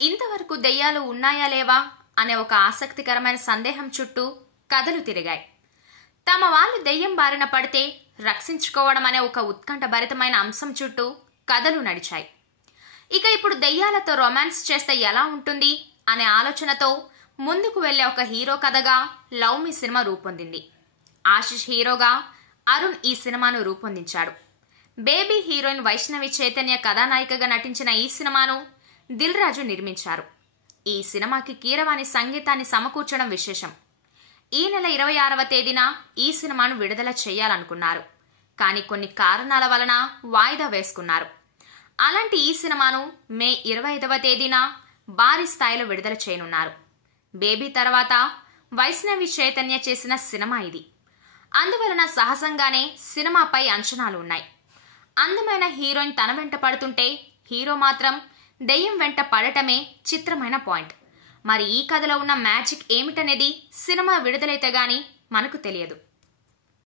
ఇంతవరకు దెయ్యాలు ఉన్నాయా లేవా అనే ఒక ఆసక్తికరమైన సందేహం చుట్టూ కథలు తిరిగాయి. తమ వాళ్ళు దెయ్యం బారిన పడితే రక్షించుకోవడం అనే ఒక ఉత్కంఠభరితమైన అంశం చుట్టూ కథలు నడిచాయి. ఇక ఇప్పుడు దెయ్యాలతో రొమాన్స్ చేస్తే ఎలా ఉంటుంది అనే ఆలోచనతో ముందుకు వెళ్లే ఒక హీరో కథగా లవ్ మీ సినిమా రూపొందింది. ఆశిష్ హీరోగా, అరుణ్ ఈ సినిమాను రూపొందించాడు. బేబీ హీరోయిన్ వైష్ణవి చైతన్య కథానాయికగా నటించిన ఈ సినిమాను దిల్ రాజు నిర్మించారు. ఈ సినిమాకి కీరవాణి సంగీతాన్ని సమకూర్చడం విశేషం. ఈ నెల 26వ తేదీన ఈ సినిమాను విడుదల చేయాలనుకున్నారు. కానీ కొన్ని కారణాల వలన వాయిదా వేసుకున్నారు. అలాంటి ఈ సినిమాను మే 25వ తేదీన భారీ స్థాయిలో విడుదల చేయనున్నారు. బేబీ తర్వాత వైష్ణవి చైతన్య చేసిన సినిమా ఇది. అందువలన సహజంగానే సినిమాపై అంచనాలు ఉన్నాయి. అందమైన హీరోయిన్ తన వెంట పడుతుంటే హీరో మాత్రం దెయ్యం వెంట పడటమే చిత్రమైన పాయింట్. మరి ఈ కథలో ఉన్న మ్యాజిక్ ఏమిటనేది సినిమా విడుదలైతే గానీ మనకు తెలియదు.